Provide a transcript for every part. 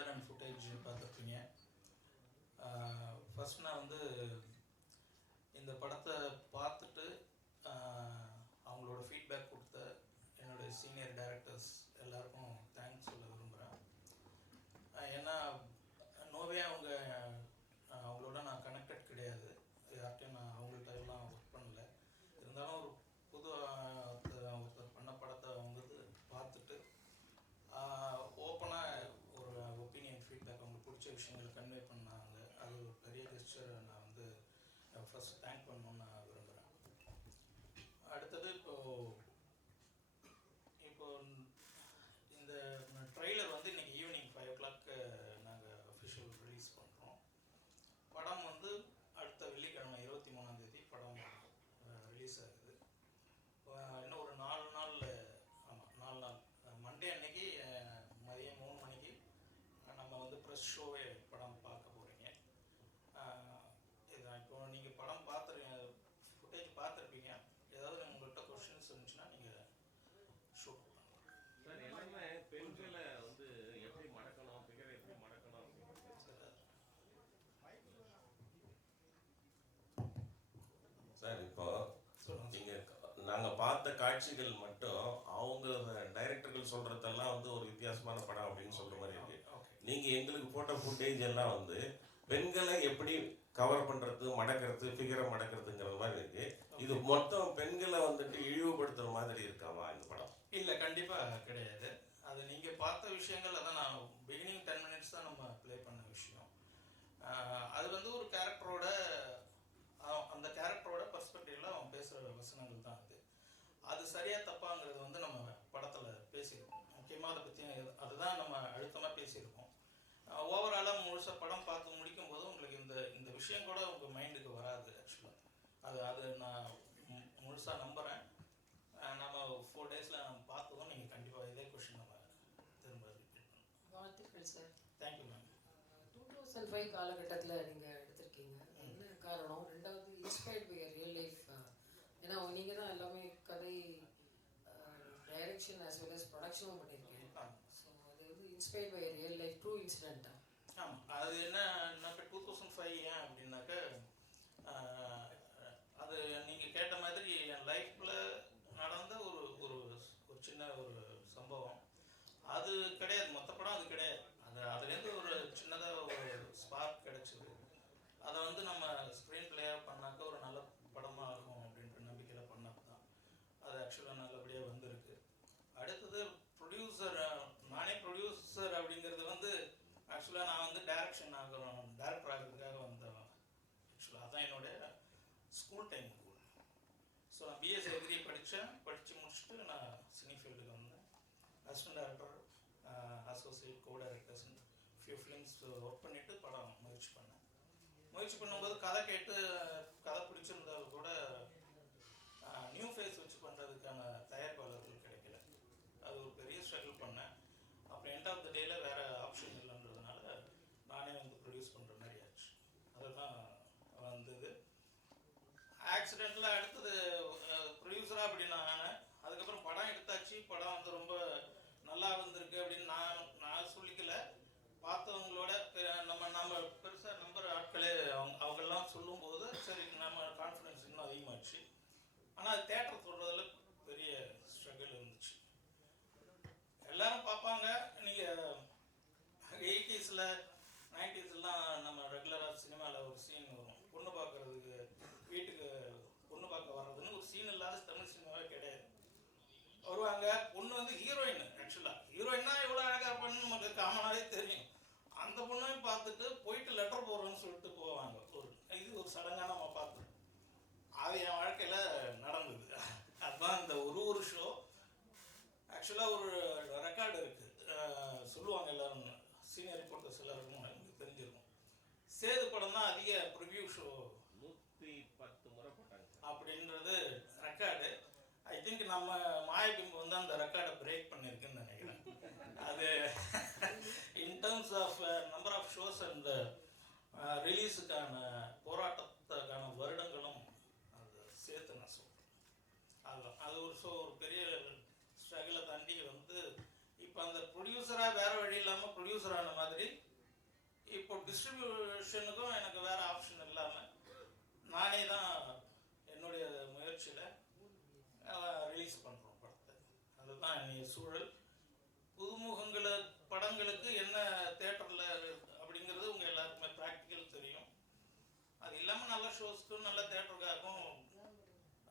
Trailer and footage பார்த்துருப்பீங்க. First நான் வந்து இந்த படத்தை பார்த்துட்டு அவங்களோட ஃபீட்பேக் கொடுத்த என்னுடைய சீனியர் டைரக்டர்ஸ் எல்லாருக்கும் தேங்க்ஸ் சொல்ல விரும்புகிறேன். ஏன்னா நோவே அவங்களோட நான் கனெக்டட் கிடையாது, யார்கிட்டையும் நான் அவங்கள்ட்ட எல்லாம் ஒர்க் பண்ணல. இருந்தாலும் ஒரு புது ஒருத்தர் பண்ண படத்தை அவங்க பார்த்துட்டு ஓப்பனாக ஒரு ஒப்பீனியன் ஃபீட்பேக் அவங்களுக்கு பிடிச்ச விஷயங்களை கன்வே பண்ணாங்க. அது ஒரு பெரிய கெஸ்டரை நான் வந்து ஃபர்ஸ்ட் தேங்க் பண்ணணும்னு நான் விரும்புகிறேன். அடுத்தது இப்போ இந்த ட்ரெய்லர் வந்து இன்றைக்கி ஈவினிங் 5 o'clock நாங்கள் அஃபிஷியல் ரிலீஸ் பண்ணுறோம். படம் வந்து அடுத்த வெள்ளிக்கிழமை 23ஆம் தேதி படம் ரிலீஸ் ஆகுது. இன்னும் ஒரு 4 நாள், ஆமாம் 4 நாள், மண்டே அன்னைக்கு மதியம் 3 மணிக்கு நம்ம வந்து ப்ரெஸ் ஷோவே படம் பார்க்க போகிறீங்க. இதுதான் இப்போ நீங்கள் படம் ஃபுட்டேஜ் பார்த்துருப்பீங்க. ஏதாவது உங்கள்கிட்ட கொஸ்டின்ஸ் இருந்துச்சுன்னா நீங்கள் ஷூட் பண்ணலாம். சார், எல்லாமே பெண்களை வந்து எப்படி மடக்கணும், ஃபிகரை எப்படி மடக்கணும் சார், இப்போ நீங்கள் நாங்கள் பார்த்த காட்சிகள் மட்டும் அவங்க டைரக்டர்கள் சொல்கிறதெல்லாம் வந்து ஒரு வித்தியாசமான படம் அப்படின்னு சொல்கிற மாதிரி இருக்குது. நீங்கள் எங்களுக்கு போட்ட ஃபுட்டேஜ் எல்லாம் வந்து பெண்களை எப்படி கவர் பண்ணுறது, மடக்கிறது, ஃபிகரை மடக்கிறதுங்கிற மாதிரி இருக்குது. இது மொத்தம் பெண்களை வந்துட்டு இழிவுபடுத்துகிற மாதிரி இருக்காமா இந்த படம்? இல்லை, கண்டிப்பாக கிடையாது. அது நீங்கள் பார்த்த விஷயங்கள் அதான் நான் பிகினிங் 10 minutes தான் நம்ம ப்ளே பண்ண விஷயம். அது வந்து ஒரு கேரக்டரோட அந்த கேரக்டரோட பர்ஸ்பெக்டிவில் அவன் பேசுகிற வசனங்கள் தான் அது சரியாக தப்பாங்கிறது வந்து நம்ம படத்தில் பேசியிருக்கோம். முக்கியமாக அதை பற்றி அதுதான் நம்ம அழுத்தமாக பேசியிருக்கோம். ஓவராலாக முழுசாக படம் பார்த்து முடிக்கும் போது உங்களுக்கு இந்த விஷயம் கூட உங்கள் மைண்டுக்கு வராது. ஆக்சுவலாக அது நான் முழுசாக நம்புகிறேன். நம்ம 4 days நம்ம பார்த்ததும் நீங்கள் கண்டிப்பாக இதே கொஷின் நம்ம திரும்ப ரிப்பீட் பண்ணணும். வாழ்த்துக்கள் சார். Thank you ma'am. 2005 காலகட்டத்தில் நீங்கள் எடுத்திருக்கீங்க, என்ன காரணம்? ரெண்டாவது இன்ஸ்பயர்ட் பை ரியல் லைஃப், ஏன்னா நீங்கள் தான் எல்லாமே கதை டைரக்ஷன் ஆஸ் வெல் அஸ் ப்ரொடக்ஷனும் பண்ணியிருக்கீங்க. ஸோ அது வந்து inspired by real life true இன்சிடென்ட்டா? ஆமாம், அது என்னன்னாக்க 2005 ஏன் அப்படின்னாக்க அது நீங்கள் கேட்ட மாதிரி என் லைஃப்பில் நடந்த ஒரு சின்ன ஒரு சம்பவம். அது கிடையாது, மொத்த படம் அது கிடையாது. அதுலேருந்து ஒரு சின்னதாக ஒரு ஸ்பார்க் கிடச்சிது. அதை வந்து நம்ம ஸ்க்ரீன் பிளேயாக பண்ணாக்க ஒரு நல்ல படமாக இருக்கும் அப்படின்ற நம்பிக்கையில் பண்ணது தான். அது ஆக்சுவலாக நல்லபடியாக வந்திருக்கு. அடுத்தது ப்ரொடியூசர், நானே ப்ரொடியூசர் அப்படிங்கிறது வந்து ஆக்சுவலாக நான் வந்து டேரக்டர் ஆகிறதுக்காக வந்தேன். ஆக்சுவலாக அதுதான் என்னுடைய ஸ்கூல் டைம் கூட. ஸோ நான் பிஎஸ்சி டிகிரி படித்து முடிச்சுட்டு நான் சினி ஃபீல்டுக்கு வந்தேன். அசிஸ்டன்ட் டைரக்டர், அசோசியேட், கோ டைரக்டர்ஸ், ஃபியூ ஃபிலிம்ஸ் ஒர்க் பண்ணிவிட்டு படம் முயற்சி பண்ணும்போது கதை கேட்டு கதை பிடிச்சிருந்தாலும் கூட நியூ ஃபேஸ் வச்சு பண்ணுறதுக்கான தயாரிப்பாளர்கள் கிடைக்கல. அது ஒரு பெரிய ஸ்ட்ரகிள் பண்ணேன். அப்புறம் எண்ட் ஆஃப் த டேயில் வேறு ஆப்ஷன் இல்லைன்றதுனால நானே வந்து ப்ரொடியூஸ் பண்ணுற மாதிரி ஆச்சு. அதுதான் வந்தது. ஆக்சிடெண்ட்டில் அடுத்தது ப்ரொடியூசராக அப்படின்னு நான் அதுக்கப்புறம் படம் எடுத்தாச்சு. படம் வந்து ரொம்ப நல்லா வந்திருக்கு அப்படின்னு நான் சொல்லிக்கல. பார்த்தவங்களோட நம்ம பெருசாக நம்புகிற ஆட்களே அவங்கெல்லாம் சொல்லும்போது சரி நம்ம கான்ஃபிடென்ஸ் இன்னும் அதிகமாகிடுச்சு. ஆனால் அது தேட்டர் சொல்கிறதுல பெரிய ஸ்ட்ரகிள் இருந்துச்சு. எல்லாரும் பார்ப்பாங்க. நீங்கள் 80s 90s நம்ம ரெகுலராக சினிமாவில் ஒரு சீன் வரும், பொண்ணு பார்க்குறதுக்கு வீட்டுக்கு பொண்ணு பார்க்க வர்றதுன்னு ஒரு சீன் இல்லாத தமிழ் சினிமாவே கிடையாது. வருவாங்க, பொண்ணு வந்து ஹீரோயின். ஆக்சுவலாக ஹீரோயின்னா எவ்வளோ அழகாக இருப்பான்னு நமக்கு காமனாகவே தெரியும். அந்த பொண்ணையும் பார்த்துட்டு போயிட்டு லெட்டர் போடுறோன்னு சொல்லிட்டு போவாங்க. இது ஒரு சடங்காக நம்ம பார்த்தோம். அது என் வாழ்க்கையில் நடந்தது. அதுதான் இந்த ஒரு ஷோ. ஆக்சுவலாக ஒரு ரெக்கார்டு இருக்குது, சொல்லுவாங்க எல்லோரும், சீனியர் ரிப்போர்ட்டர்ஸ் எல்லாருக்கும் எனக்கு தெரிஞ்சிருக்கும். சேது படம் தான் அதிக ப்ரிவியூ ஷோ 110 முறை போட்டாங்க அப்படின்றது ரெக்கார்டு. ஐ திங்க் நம்ம மாயபிம்பு வந்து அந்த ரெக்கார்டை பிரேக் பண்ணியிருக்குன்னு நினைக்கிறேன். அது in terms of number of shows and ரிலீஸுக்கான போராட்டத்துக்கான வருடங்களும் அது சேர்த்து நான் சொல்கிறேன். அது ஒரு பெரிய ஸ்ட்ரகிளை தாண்டி வந்து இப்போ அந்த ப்ரொடியூசர் ப்ரொடியூசராக வேறு வழி இல்லாமல் ப்ரொடியூசர் ஆன மாதிரி இப்போ டிஸ்ட்ரிபியூஷனுக்கும் எனக்கு வேறு ஆப்ஷன் இல்லாமல் நானே தான் என்னுடைய முயற்சியில் ரிலீஸ் பண்ணுறோம் படத்தை. அதுதான் என்னுடைய சூழல். புதுமுகங்களை படங்களுக்கு என்ன தேட்டரில் அப்படிங்கிறது உங்கள் எல்லாருக்குமே ப்ராக்டிக்கல் தெரியும். அது இல்லாமல் நல்ல ஷோஸ்க்கும் நல்ல தேட்டருக்காகவும்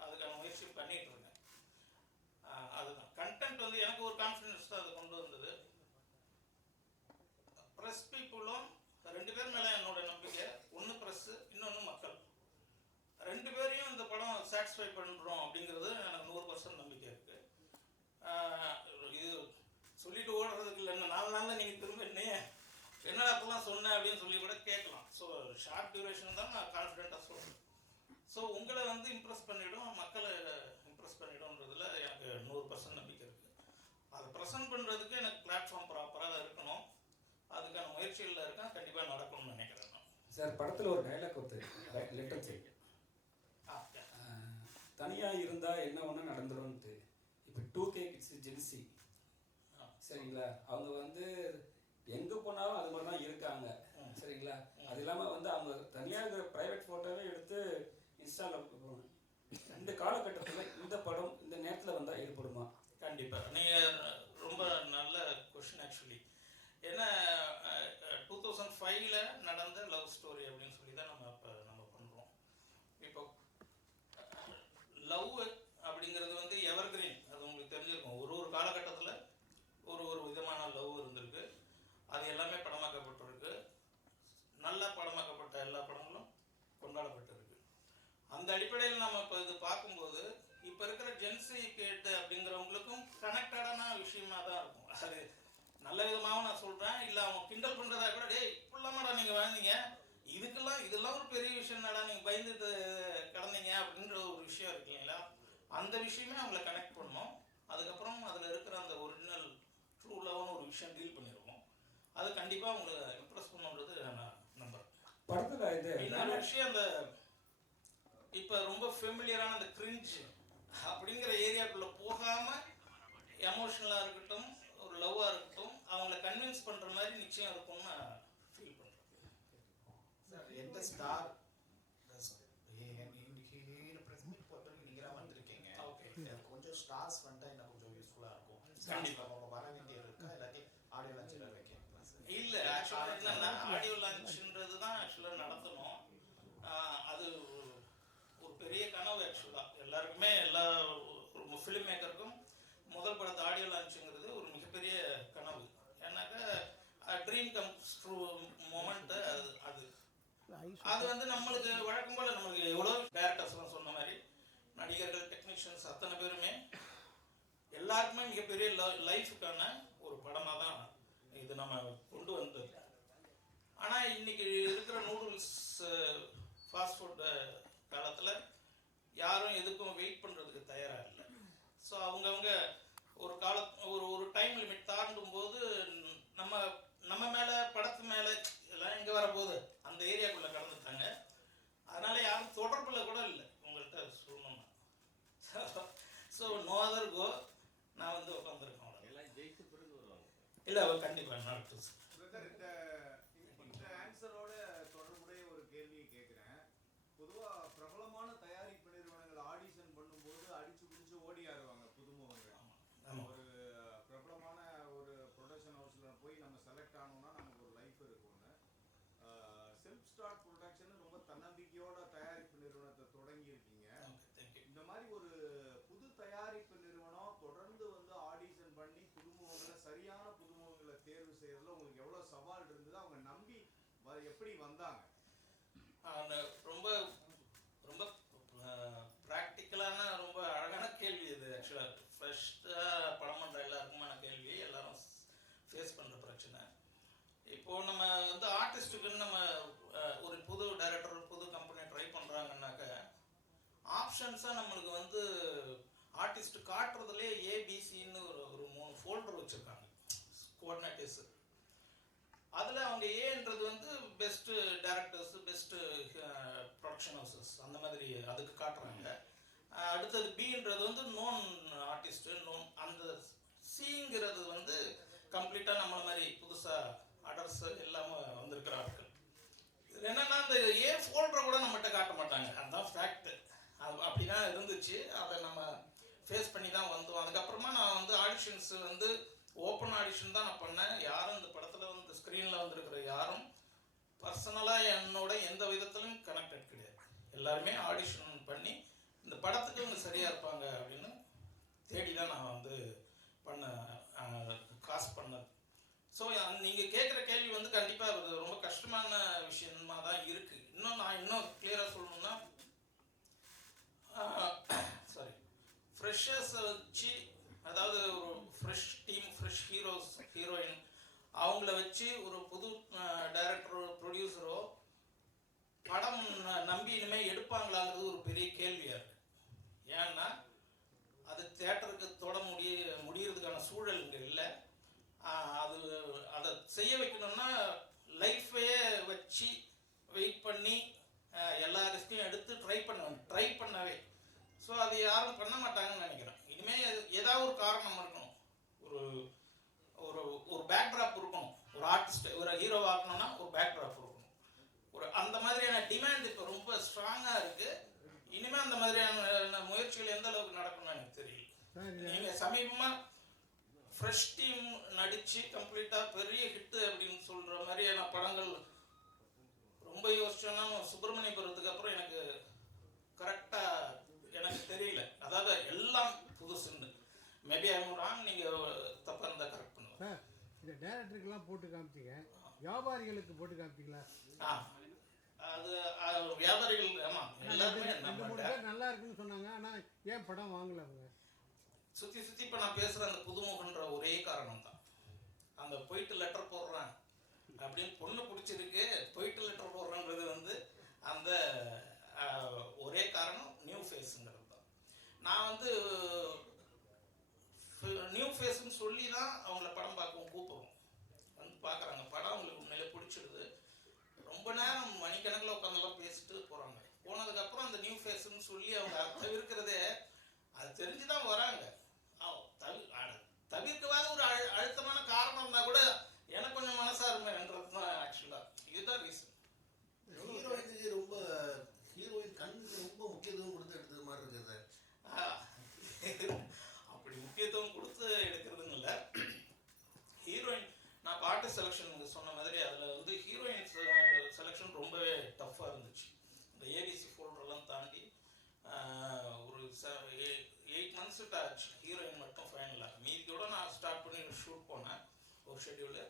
அதுக்கான முயற்சி பண்ணிகிட்டு இருக்கேன். அதுதான் கண்டென்ட் வந்து எனக்கு ஒரு கான்ஃபிடன்ஸ் தான் அது கொண்டு வந்தது. ப்ரெஸ் பீப்புளும் 2 பேர் மேலே என்னோட நம்பிக்கை. ஒன்று ப்ரெஸ்ஸு, இன்னொன்று மக்கள். 2 பேரையும் இந்த படம் சாட்டிஸ்ஃபை பண்ணுறோம் அப்படிங்கிறது எனக்கு 100% நம்பிக்கை இருக்குது. இது சொல்லிட்டு ஓடுறதுக்கு இல்லை, 4 நாளில் நீங்கள் திரும்ப என்னடா அப்பெல்லாம் சொன்னேன் அப்படின்னு சொல்லி கூட கேட்கலாம். ஸோ ஷார்ட் டியூரேஷன் தான் நான் கான்ஃபிடென்ட்டாக சொல்கிறேன். ஸோ உங்களை வந்து இம்ப்ரெஸ் பண்ணிவிடும், மக்களை இம்ப்ரெஸ் பண்ணிவிடும்ன்றதுல எனக்கு 100% நம்பிக்கை இருக்குது. அதை ப்ரெசென்ட் பண்ணுறதுக்கு எனக்கு பிளாட்ஃபார்ம் ப்ராப்பராக இருக்கணும். அதுக்கான முயற்சிகளில் இருக்கேன். கண்டிப்பாக நடக்கணும்னு நினைக்கிறேன் நான். சார் படத்தில் ஒரு டைலாக் ஒருத்தர் லெட்டர் செய்ய தனியாக இருந்தால் என்ன ஒன்றா நடந்துரும்ன்ட்டு. இப்போ 2K கிட்ஸ் ஜென்சி சரிங்களா, அவங்க வந்து எங்கே போனாலும் அது மாதிரி தான் இருக்காங்க சரிங்களா. அது இல்லாமல் வந்து அவங்க தனியாக இருக்கிற ப்ரைவேட் ஃபோட்டோவே எடுத்து இன்ஸ்டாவில் போடுவாங்க. இந்த காலகட்டத்தில் இந்த படம் இந்த நேரத்தில் வந்தால் ஏற்படுமா? கண்டிப்பாக. நீங்கள் ரொம்ப நல்ல கொஷின் ஆக்சுவலி. ஏன்னா 2005 நடந்த லவ் ஸ்டோரி அப்படின்னு சொல்லி தான் நம்ம பண்ணுறோம். இப்போ லவ் அப்படிங்கிறது வந்து எவர்கிரீன். அது உங்களுக்கு தெரிஞ்சிருக்கும். ஒரு காலகட்டத்தில் ஒரு விதமான லவ் இருந்திருக்கு. அது எல்லாமே படமாக்கப்பட்டிருக்கு. நல்லா படமாக்கப்பட்ட எல்லா படங்களும் கொண்டாடப்பட்டிருக்கு. அந்த அடிப்படையில் நம்ம இப்போ இது பார்க்கும்போது இப்போ இருக்கிற ஜென்சி கேட்டு அப்படிங்கிறவங்களுக்கும் கனெக்டடான விஷயமா தான் இருக்கும். அது நல்ல விதமாகவும் நான் சொல்கிறேன், இல்லை அவங்க கிண்டல் பண்ணுறதா கூட, டேய் இப்படிலாமாடா நீங்கள் வாழ்ந்தீங்க, இதெல்லாம் ஒரு பெரிய விஷயம் தாடா, நீங்கள் பயந்துட்டு கிடந்தீங்க அப்படின்ற ஒரு விஷயம் இருக்கு இல்லைங்களா. அந்த விஷயமே அவங்கள கனெக்ட் பண்ணணும். அதுக்கப்புறம் அதில் இருக்கிற அந்த ஒரிஜினல் ட்ரூ லவ்னு ஒரு விஷயம் டீல் பண்ணியிருக்கோம். அது கண்டிப்பாக உங்களை இம்ப்ரெஸ் பண்ணுன்றது நான் நம்புறேன். படத்தில் இன்னொரு விஷயம், அந்த இப்போ ரொம்ப ஃபெமிலியரான அந்த கிரிஞ்ச் அப்படிங்கிற ஏரியாக்குள்ளே போகாமல் எமோஷனலாக இருக்கட்டும், ஒரு லவ்வாக இருக்கட்டும், அவங்கள கன்வின்ஸ் பண்ணுற மாதிரி நிச்சயம் இருக்கும்னு நான் ஃபீல் பண்ணுறேன். சார் எந்த ஸ்டார் ஹீரோ ப்ரெஸ் மீட் பொறுத்தவரைக்கும் நீங்கள் வந்திருக்கீங்க. ஓகே, கொஞ்சம் ஸ்டார்ஸ் வந்தால் இன்னும் கொஞ்சம் யூஸ்ஃபுல்லாக இருக்கும். கண்டிப்பாக அவங்க வர வேண்டிய இருக்கா, எல்லாத்தையும் ஆடியோ லான்ச்சில் வைக்கலாம். இல்லை, ஆக்சுவலாக என்னன்னா ஆடியோ லான்ச்ன்றது தான் ஆக்சுவலாக நடத்தணும். அது ஒரு பெரிய கனவு ஆக்சுவலாக எல்லாருக்குமே. ஒரு ஃபிலிம் மேக்கருக்கும் முதல் படத்தை ஆடியோ லான்ச்சுங்கிறது ஒரு மிகப்பெரிய கனவு. ஏன்னாக்கா ட்ரீம் கம்ஸ் ட்ரூ மொமெண்ட்டு. அது வந்து நம்மளுக்கு வழக்கம் போல் நம்மளுக்கு எவ்வளோ டேரக்டர்ஸ்லாம் சொன்ன மாதிரி நடிகர்கள், டெக்னீஷியன்ஸ் அத்தனை பேருமே எல்லாருக்குமே மிகப்பெரிய லைஃபுக்கான ஒரு படமாக தான் இது நம்ம கொண்டு வந்தது. ஆனால் இன்னைக்கு இருக்கிற நூடுல்ஸ் ஃபாஸ்ட் ஃபுட் காலத்தில் யாரும் எதுக்கும் வெயிட் பண்ணுறதுக்கு தயாராக இல்லை. ஸோ அவங்கவுங்க ஒரு டைம் லிமிட் தாண்டும் போது நம்ம மேலே, படத்து மேலே எல்லாம் எங்கே வரப்போகுது அந்த ஏரியாக்குள்ளே கடந்துட்டாங்க. அதனால யாரும் தொடர்பில் கூட இல்லை உங்கள்கிட்ட சொல்லணும்னா. ஸோ நோ அதர் கோ, நான் வந்து உட்காந்துருக்கேன். எல்லாம் ஜெயிச்சு பிறகு வருவாங்க. இல்லை, கண்டிப்பாக நடக்கும். இந்த ஆன்சரோட தொடர்புடைய ஒரு கேள்வியை கேட்குறேன். பொதுவாக பிரபலமான தயாரிப்பு நிறுவனங்கள் ஆடிஷன் பண்ணும்போது அடிச்சு பிடிச்சி ஓடி ஆடுவாங்க புதுமுகங்கள். ஒரு பிரபலமான ஒரு ப்ரொடக்ஷன் ஹவுஸில் போய் நம்ம செலக்ட் ஆனோம்னா நமக்கு ஒரு லைஃப் இருக்கும்னு. செல்ஃப் ஸ்டார்ட் ப்ரொடக்ஷன் ரொம்ப தன்னம்பிக்கையோட தயாரிப்பு நிறுவனத்தை தொடங்கியிருக்கீங்க. இந்த மாதிரி ஒரு புது தயாரிப்பு நிறுவனம் தொடர்ந்து வந்து ஆடிஷன் பண்ணி சரியான புதுமுகங்களை தேர்வு செய்யறதுல உங்களுக்கு எவ்வளோ சவால் இருந்தது? அவங்க நம்பி எப்படி வந்தாங்க? ரொம்ப ரொம்ப ப்ராக்டிக்கலான ரொம்ப அழகான கேள்வி இது. ஆக்சுவலாக ஃபர்ஸ்ட்டாக படம் பண்ணுற எல்லாருக்குமான கேள்வி, எல்லாரும் ஃபேஸ் பண்ணுற பிரச்சனை. இப்போது நம்ம வந்து ஆர்டிஸ்ட்டுக்குன்னு நம்ம ஒரு புது டைரக்டர், புது கம்பெனி ட்ரை பண்ணுறாங்கன்னாக்க ஆப்ஷன்ஸாக நம்மளுக்கு வந்து ஆர்டிஸ்ட் காட்டுறதுலேயே ஏபிசின்னு ஒரு 3 ஃபோல்டர் வச்சுருக்காங்க, கோஆர்டினேட்டர்ஸு. அதில் அவங்க ஏன்றது வந்து best directors, best production houses அந்த மாதிரி அதுக்கு காட்டுறாங்க. அடுத்தது பின்றது வந்து நோன் ஆர்டிஸ்ட்டு, நோன். அந்த சிங்கிறது வந்து கம்ப்ளீட் கம்ப்ளீட்டாக நம்மள மாதிரி புதுசாக அடர்ஸ் இல்லாமல் வந்திருக்கிற ஆட்கள். இது என்னன்னா அந்த ஏ ஃபோல்டரை கூட நம்மகிட்ட காட்ட மாட்டாங்க, அதுதான் ஃபேக்ட். அது அப்படி தான் இருந்துச்சு, அதை நம்ம ஃபேஸ் பண்ணி தான் வந்தோம். அதுக்கப்புறமா நான் வந்து ஆடிஷன்ஸ் வந்து ஓப்பன் ஆடிஷன் தான் நான் பண்ணேன். யாரும் இந்த படத்தில் வந்து ஸ்க்ரீனில் வந்திருக்கிற யாரும் பர்சனலாக என்னோட எந்த விதத்திலும் கனெக்டட் கிடையாது. எல்லாருமே ஆடிஷன் பண்ணி இந்த படத்துக்கு இவங்க சரியாக இருப்பாங்க அப்படின்னு தேடி தான் நான் வந்து காசு பண்ணது. ஸோ நீங்கள் கேட்குற கேள்வி வந்து கண்டிப்பாக அது ரொம்ப கஷ்டமான விஷயமா தான் இருக்குது. இன்னும் கிளியராக சொல்லணும்னா சாரி, ஃப்ரெஷர்ஸை வச்சு, அதாவது ஒரு fresh team, fresh heroes heroine அவங்கள வச்சு ஒரு புது டைரக்டரோ ப்ரொடியூசரோ படம் நம்பி இனிமேல் எடுப்பாங்களாங்கிறது ஒரு பெரிய கேள்வியாக இருக்குது. ஏன்னா அது தியேட்டருக்கு தொட முடியறதுக்கான சூழல் இங்கே இல்லை. அதை செய்ய வைக்கணும்னா லைஃபையே வச்சு வெயிட் பண்ணி எல்லா ரிஸ்கையும் எடுத்து ட்ரை பண்ணவே. ஸோ அது யாரும் பண்ண மாட்டாங்கன்னு நினைக்கிறேன். இனிமேல் ஏதாவது ஒரு காரணம் இருக்கணும், ஒரு ஒரு ஒரு பேக்ட்ராப் இருக்கணும். ஒரு ஆர்டிஸ்ட் ஒரு ஹீரோ ஆகணும்னா ஒரு பேக்ட்ராப் இருக்கணும். ஒரு அந்த மாதிரியான டிமாண்ட் இப்போ ரொம்ப ஸ்ட்ராங்காக இருக்குது. இனிமேல் அந்த மாதிரியான முயற்சிகள் எந்த அளவுக்கு நடக்கும்னு எனக்கு தெரியல. நீங்கள் சமீபமாக ஃப்ரெஷ் டீம் நடித்து கம்ப்ளீட்டாக பெரிய ஹிட்டு அப்படின்னு சொல்கிற மாதிரியான படங்கள் ரொம்ப யோசிச்சோன்னா சுப்பிரமணியபுரத்துக்கு அப்புறம் எனக்கு கரெக்டாக எனக்கு தெரியல. அதாவது எல்லாம் புதுசுன்னு. மேபி ஐ ராங், நீங்கள் தப்பாக இருந்தால் கரெக்ட் பண்ணுவேன். சார், இந்த டைரக்டருக்கெல்லாம் போட்டு காமிச்சிங்க, வியாபாரிகளுக்கு போட்டு காமிச்சிங்களா? அது வியாபாரிகள், ஆமாம், எல்லாருமே நல்லா இருக்குன்னு சொன்னாங்க. ஆனால் ஏன் படம் வாங்கல அவங்க? சுற்றி இப்போ நான் பேசுகிற அந்த புதுமுகன்ற ஒரே காரணம் தான். அந்த போயிட்டு லெட்டர் போடுறேன் அப்படின்னு பொண்ணு பிடிச்சிருக்கு, போயிட்டு லெட்டர் போடுறேன்றது வந்து அந்த ஒரே காரணம் நியூ ஃபேஸுங்கிறது தான். நான் வந்து நியூ ஃபேஸ்ன்னு சொல்லி தான் அவங்கள படம் பார்க்கவும் கூப்பிடுவோம். வந்து பார்க்குறாங்க, படம் அவங்களுக்கு உண்மையிலே பிடிச்சிடுது. ரொம்ப நேரம் மணிக்கணக்கில் உட்காந்தெல்லாம் பேசிட்டு போகிறாங்க. போனதுக்கப்புறம் அந்த நியூ ஃபேஸ்ன்னு சொல்லி அவங்க தவிர்க்கிறதே அது தெரிஞ்சு தான் வராங்க. தவிர்க்கவாத ஒரு அழுத்தமான காரணம்னா கூட எனக்கு கொஞ்சம் மனசாருமேன்றது தான் ஆக்சுவலாக. இதுதான் ரீசன். ஹீரோயினுக்கு ரொம்ப ஹீரோயின் கண்ணுக்கு ரொம்ப முக்கியத்துவம் கொடுத்து எடுத்தது மாதிரி இருக்குது. அப்படி முக்கியத்துவம் கொடுத்து எடுக்கிறதுன்னு இல்லை. ஹீரோயின் நான் பாட்டு செலெக்ஷன் சொன்ன மாதிரி அதில் வந்து ஹீரோயின் செலெக்ஷன் ரொம்பவே டஃப்பாக இருந்துச்சு. இந்த ஏபிசி ஃபோல்டரெல்லாம் தாண்டி ஒரு 8 months ஆச்சு ஹீரோயின் மட்டும் ஃபைனலாக. மீதியோட நான் ஸ்டார்ட் பண்ணி ஷூட் போனேன் ஒரு ஷெட்யூலு.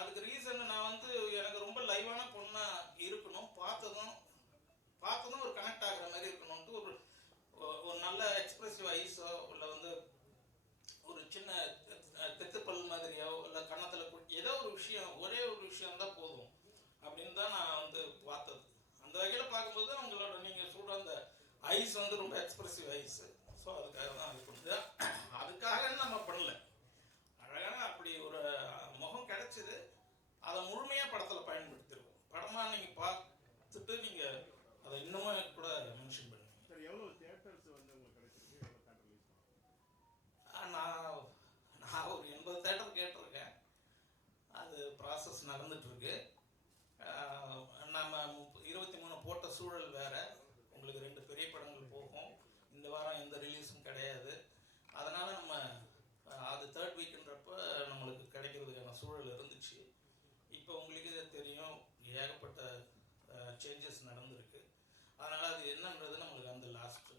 அதுக்கு ரீசன் நான் வந்து எனக்கு ரொம்ப லைவான பொண்ணாக இருக்கணும், பார்த்ததும் ஒரு கனெக்ட் ஆகிற மாதிரி இருக்கணும்ட்டு ஒரு நல்ல எக்ஸ்பிரசிவ் ஐஸோ இல்லை வந்து ஒரு சின்ன தெத்துப்பல் மாதிரியோ இல்லை கன்னத்தில் ஏதோ ஒரு விஷயம், ஒரே ஒரு விஷயம் தான் போதும் அப்படின்னு தான் நான் வந்து பார்த்தது. அந்த வகையில் பார்க்கும்போது அவங்களோட நீங்கள் சொல்கிற அந்த ஐஸ் வந்து ரொம்ப எக்ஸ்பிரசிவ் ஐஸ். ஸோ அதுக்காக தான் அது பண்ணுது. அதுக்காக நம்ம பண்ணல, அழகான அப்படி ஒரு முகம் கிடைச்சிது. அதை முழுமையாக படத்தில் பயன்படுத்திருக்கோம். படமாக நீங்கள் பார்த்துட்டு நீங்கள் அதை இன்னமும் கூட மென்ஷன் பண்ணுங்க. சார், எவ்வளோ தியேட்டர்ஸ் வந்து உங்களுக்கு கிடைச்சிருக்கு? எவ்வளோ தியேட்டர் ரிலீஸ் நான் ஒரு 80 தியேட்டர் கேட்டிருக்கேன். அது ப்ராசஸ் நடந்துகிட்ருக்கு. நம்ம 23 போட்ட சூழல் வேறு. உங்களுக்கு 2 பெரிய படங்கள் போகும். இந்த வாரம் எந்த ரிலீஸும் கிடையாது. அதனால் நம்ம அது 3rd வீக்குன்றப்ப நம்மளுக்கு கிடைக்கிறதுக்கான சூழல் இருந்துச்சு. இப்போ உங்களுக்கு தெரியும், ஏகப்பட்ட சேஞ்சஸ் நடந்திருக்கு. அதனால் அது என்னன்றது நம்மளுக்கு அந்த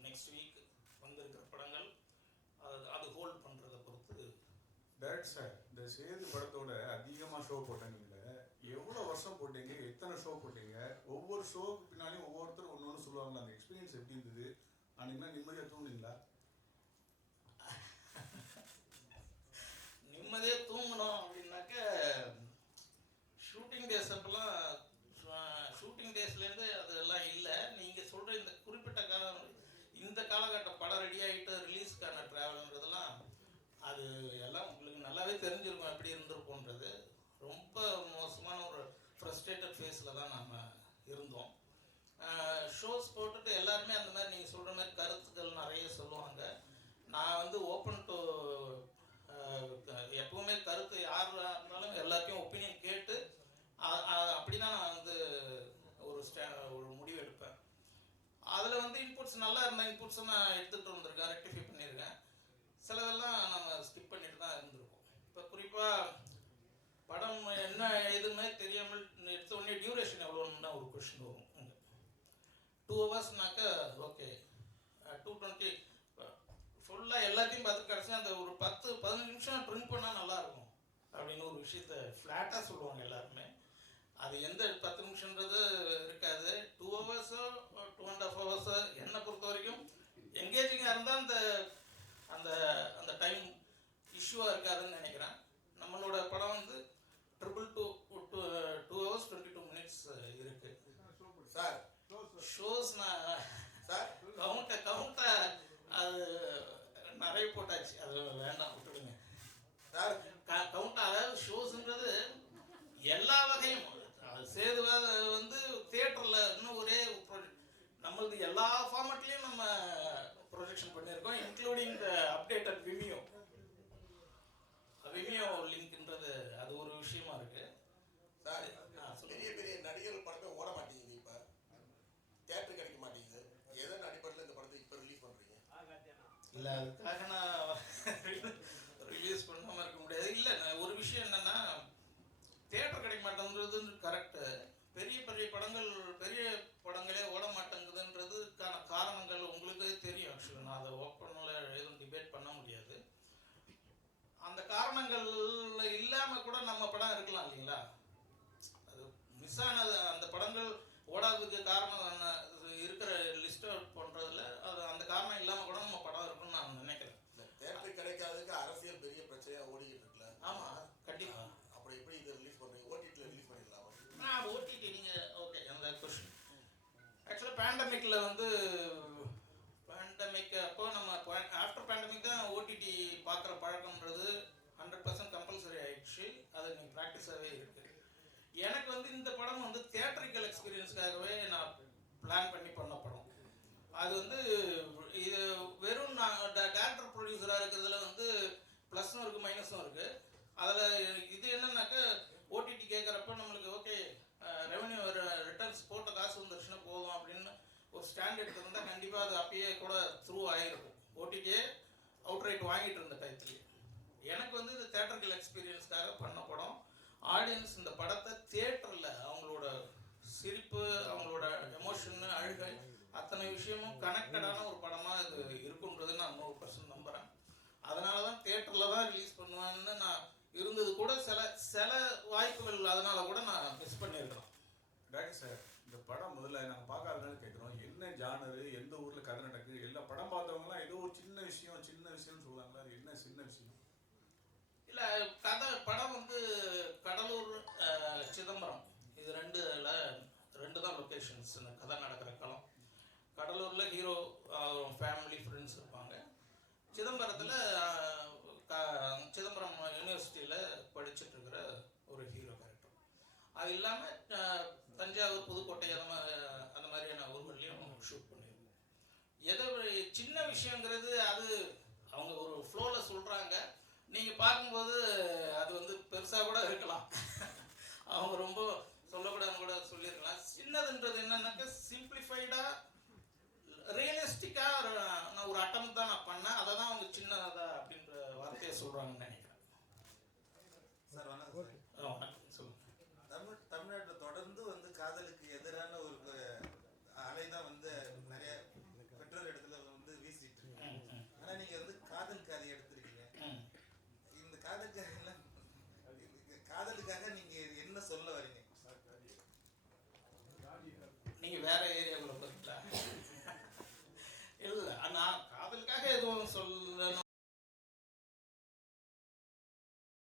நெக்ஸ்ட் வீக் வந்திருக்கிற படங்கள் அது ஹோல்ட் பண்ணுறதை பொறுத்து. டேரக்ட் சார், இந்த சேது படத்தோட அதிகமாக ஷோ போட்டாங்க. எவ்வளோ வருஷம் போட்டீங்க? எத்தனை ஷோ போட்டீங்க? ஒவ்வொரு ஷோவுக்கு பின்னாலையும் ஒவ்வொருத்தரும் ஒன்று ஒன்று சொல்லுவாங்களா? அந்த எக்ஸ்பீரியன்ஸ் எப்படி இருந்தது? அன்றைக்கி நிம்மதியாக தூங்குனீங்களா? நிம்மதியாக தூங்கணும் அப்படின்னாக்க ஷூட்டிங் டேஸ் அப்போல்லாம், ஷூட்டிங் டேஸ்லேருந்து அதெல்லாம் இல்லை. நீங்கள் சொல்கிற இந்த குறிப்பிட்ட இந்த காலகட்ட படம் ரெடி ஆகிட்டு ரிலீஸ்க்கான ட்ராவல்ன்றதெல்லாம் அது எல்லாம் உங்களுக்கு நல்லாவே தெரிஞ்சிருக்கும் எப்படி இருந்திருக்கும்ன்றது. ரொம்ப மோசமான ஒரு ஃப்ரஸ்ட்ரேட்டட் ஃபேஸில் தான் நம்ம இருந்தோம். ஷோஸ் போட்டுட்டு எல்லாருமே அந்த மாதிரி நீங்கள் சொல்கிற மாதிரி கருத்துக்கள் நிறைய சொல்லுவாங்க. நான் வந்து ஓப்பன் டு எப்பவுமே கருத்து இன்புட்ஸும் நான் எடுத்துகிட்டு வந்திருக்கேன், ரெக்டிஃபை பண்ணியிருக்கேன். சிலதெல்லாம் நம்ம ஸ்கிப் பண்ணிட்டு தான் இருந்திருக்கோம். இப்போ குறிப்பாக படம் என்ன எதுவுமே தெரியாமல் எடுத்த உடனே டியூரேஷன் எவ்வளோன்னு ஒரு கொஷின் வரும். 2 ஹவர்ஸ்னாக்க ஓகே, 220 ஃபுல்லாக எல்லாத்தையும் பார்த்து கடைசி அந்த ஒரு 10-15 நிமிஷம் ட்ரிம் பண்ணால் நல்லாயிருக்கும் அப்படின்னு ஒரு விஷயத்த ஃப்ளாட்டாக சொல்லுவாங்க எல்லாருமே. அது எந்த 10 நிமிஷன்றது இருக்காது. 2 ஹவர்ஸோ 2.5 ஹவர்ஸோ என்னை பொறுத்த வரைக்கும் என்கேஜிங்காக இருந்தால் அந்த அந்த அந்த டைம் இஷ்யூவாக இருக்காதுன்னு நினைக்கிறேன். நம்மளோட படம் வந்து 2 ஹவர்ஸ் 22 மினிட்ஸ் இருக்குது சார். ஷோஸ் நான் சார் கவுண்ட்டை அது நிறைய போட்டாச்சு, அது வேண்டாம் விட்டுடுங்க சார். கவுண்ட். அதாவது ஷோஸுன்றது எல்லா வகையும் சேதுவா வந்து தியேட்டரில் இன்னும் ஒரே நம்மளது எல்லா ஃபார்மேட்லேயும் நம்ம ப்ரொஜெக்ஷன் பண்ணியிருக்கோம், இன்க்ளூடிங் த அப்டேட்டட் விமியோ லிங்க்ன்றது அது ஒரு விஷயமா இருக்கு சார், பெரிய பெரிய நடிகர்கள் படமே ஓட மாட்டேங்குது, இப்போ தியேட்டர் கிடைக்க மாட்டேங்குது. எதன் அடிப்படையில் இந்த படத்தை இப்போ ரிலீஸ் பண்ணுறீங்க? இல்லை அதுக்காக நான் ரிலீஸ் பண்ணாமல் இருக்க முடியாது. இல்லை ஒரு விஷயம் என்னென்னா, தியேட்டர் கிடைக்க மாட்டேங்கிறது கரெக்டு. பெரிய பெரிய படங்களே ஓட மாட்டேங்குதுன்றதுக்கான காரணங்கள் உங்களுக்கு தெரியும். ஆக்சுவலாக நான் அதை ஓப்பனில் எதுவும் டிபேட் பண்ண முடியாது. அந்த காரணங்கள் இல்லாமல் கூட நம்ம படம் இருக்கலாம் இல்லைங்களா? அது மிஸ் ஆனது அந்த படங்கள் ஓடாததுக்கு காரணம் இருக்கிற லிஸ்ட் அவுட் பண்ணுறதுல அது அந்த காரணம் இல்லாமல் கூட நம்ம படம் இருக்குன்னு நான் நினைக்கிறேன். தியேட்டர் கிடைக்காததுக்கு அரசியல் பெரிய பிரச்சனையாக ஓடிக்கிட்டு இருக்குல்ல? ஆமாம், கண்டிப்பாக. அப்புறம் எப்படி இதை ரிலீஸ் பண்ணுறீங்க? ஓடிடியில் ரிலீஸ் பண்ணிடலாமா? ஓடிடி நீங்கள் ஓகே அந்த கொஸ்டின். ஆக்சுவலாக பேண்டமிக்கில் வந்து பேண்டமிக் அப்போ நம்ம ஆஃப்டர் பேண்டமிக் தான் ஓடிடி பார்க்குற பழக்கம்ன்றது 100% கம்பல்சரி ஆயிடுச்சு. அது நீங்கள் ப்ராக்டிஸாகவே இருக்குது. எனக்கு வந்து இந்த படம் வந்து தியேட்டரிக்கல் எக்ஸ்பீரியன்ஸ்க்காகவே நான் பிளான் பண்ணி பண்ண படம். அது வந்து இது வெறும் நான் டேரக்டர் ப்ரொடியூசராக இருக்கிறதுல வந்து ப்ளஸ்ஸும் இருக்குது மைனஸும் இருக்குது. அதில் இது என்னன்னாக்கா ஓடிடி கேட்குறப்ப நம்மளுக்கு ஓகே ரெவன்யூ ரிட்டர்ன்ஸ் போட்ட காசு வந்துருச்சுன்னா போதும் அப்படின்னு ஒரு ஸ்டாண்ட் எடுத்திருந்தால் கண்டிப்பாக அது அப்பயே கூட த்ரூ ஆகிருக்கும். ஓடிடியே அவுட்ரைட் வாங்கிட்டு இருந்த டயத்துலேயே. எனக்கு வந்து இது தியேட்டரிக்கல் எக்ஸ்பீரியன்ஸ்க்காக பண்ண படம். ஆடியன்ஸ் இந்த படத்தை தியேட்டரில் அவங்களோட சிரிப்பு, அவங்களோட எமோஷன்னு, அழுகை அத்தனை விஷயமும் கனெக்டடான ஒரு படமாக இது இருக்குன்றது நான் 100% நம்புகிறேன். அதனால தான் தியேட்டரில் தான் ரிலீஸ் பண்ணுவேன்னு நான் இருந்தது கூட சில வாய்ப்புகள் அதனால கூட நான் மிஸ் பண்ணியிருக்கிறேன். டாக்டர் சார், இந்த படம் முதல்ல நாங்கள் பார்க்காதனால கேட்குறோம், என்ன ஜானரு, எந்த ஊரில் கதை நடக்குது, எல்லா படம் பார்த்தவங்களாம் ஏதோ ஒரு சின்ன விஷயம்னு சொல்லுவாங்களா? அது என்ன சின்ன விஷயம்? இல்லை படம் வந்து கடலூர், சிதம்பரம், இது ரெண்டு தான் லொக்கேஷன்ஸ் இந்த கதை நடக்கிற களம். கடலூரில் ஹீரோ ஃபேமிலி ஃப்ரெண்ட்ஸ் இருப்பாங்க. சிதம்பரத்தில் சிதம்பரம் யூனிவர்சிட்டியில் படிச்சுட்டு இருக்கிற ஒரு ஹீரோ கேரக்டர். அது இல்லாமல் தஞ்சாவூர், புதுக்கோட்டை அந்த மாதிரியான ஊர்கள்லையும் ஷூட் பண்ணியிருக்கோம். எதை சின்ன விஷயங்கிறது அது அவங்க ஒரு ஃப்ளோவில் சொல்கிறாங்க, நீங்கள் பார்க்கும்போது அது வந்து பெருசாக கூட இருக்கலாம். அவங்க ரொம்ப சொல்லக்கூடாதுன்னு கூட சொல்லியிருக்கலாம். சின்னதுன்றது என்னன்னாக்கா சிம்பிளிஃபைடாக ரியலிஸ்டிக்காக நான் ஒரு அட்டம் தான் நான் பண்ணேன். அதை தான் அவங்க சின்னதாக அப்படின்ற வார்த்தையை சொல்கிறாங்கன்னு நினைக்கிறேன். சார் வணக்கம் சார். தமிழ்நாட்டில் தொடர்ந்து வந்து காதலுக்கு எதிரான ஒரு அலை தான் வந்து நிறைய பெற்றோர் இடத்துல வந்து வீசிட்டு இருக்கு. ஆனால் நீங்கள் வந்து காதல் கதை எடுத்திருக்கீங்க. இந்த காதலுக்காக நீங்கள் என்ன சொல்ல வரீங்க? நீங்கள் வேற ஏரியாவில்